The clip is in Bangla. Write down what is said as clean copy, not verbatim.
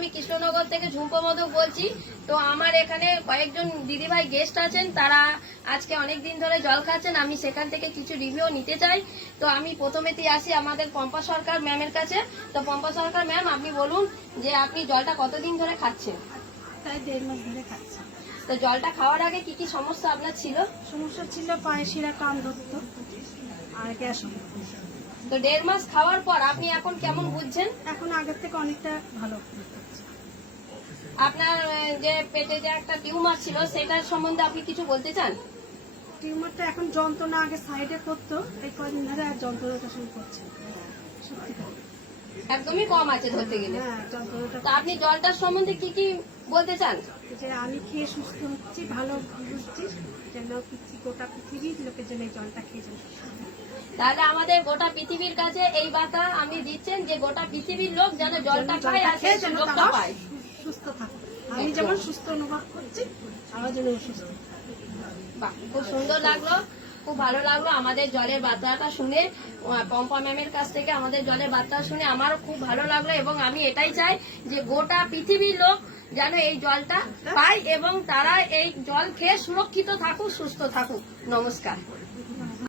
আমি কৃষ্ণনগর থেকে ঝুম্পা মধু বলছি। তো আমার এখানে কয়েকজন দিদিভাই গেস্ট আছেন, তারা আজকে অনেক দিন ধরে জল খাচ্ছেন, আমি সেখান থেকে কিছু রিভিউ নিতে চাই। তো আমি প্রথমেতেই আসি আমাদের পম্পা সরকার ম্যামের কাছে। তো পম্পা সরকার ম্যাম, আপনি বলুন যে আপনি জলটা কতদিন ধরে খাচ্ছেন? প্রায় 1.5 মাস ধরে খাচ্ছি। তো জলটা খাওয়ার আগে কি কি সমস্যা আপনার ছিল? সমস্যা ছিল পায়ে শিরা টান ধরতো আর গ্যাস হতো। তো 1.5 মাস খাওয়ার পর আপনি এখন কেমন বুঝছেন? এখন আগের থেকে অনেকটা ভালো হচ্ছে। আপনার যে পেটে যে একটা টিউমার ছিল সেটার সম্বন্ধে আপনি কিছু বলতে চান? টিউমারটা এখন যন্ত্রণা আগে সাইডে করতো, এই কদিন ধরে আর যন্ত্রণাটা শুরু করছে। সত্যি কথা। একদমই কম আছে ধরতে গেলে। হ্যাঁ, যন্ত্রণাটা। তো আপনি জলটার সম্বন্ধে কি কি বলতে চান? যে আমি খেয়ে সুস্থ হচ্ছি, ভালো বুঝছি, যেন গোটা পৃথিবীর লোকের জন্য এই জলটা খেয়ে যেন সুস্থ হয়। তাহলে আমাদের গোটা পৃথিবীর কাছে এই বার্তা আপনি দিচ্ছেন যে গোটা পৃথিবীর লোক যেন জলটা খায় আর সেই সুযোগটা পায়। সুস্থ থাকে। আমি যেমন সুস্থ অনুভব করছি, আমার জন্য সুস্থ। বাহ, খুব সুন্দর লাগলো, খুব ভালো লাগলো আমাদের জলের বার্তাটা শুনে। পম্পা ম্যামের কাছ থেকে আমাদের জলের বার্তা শুনে আমারও খুব ভালো লাগলো, এবং আমি এটাই চাই যে গোটা পৃথিবীর লোক যেন এই জলটা পায় এবং তারা এই জল খেয়ে সুরক্ষিত থাকুক, সুস্থ থাকুক। নমস্কার।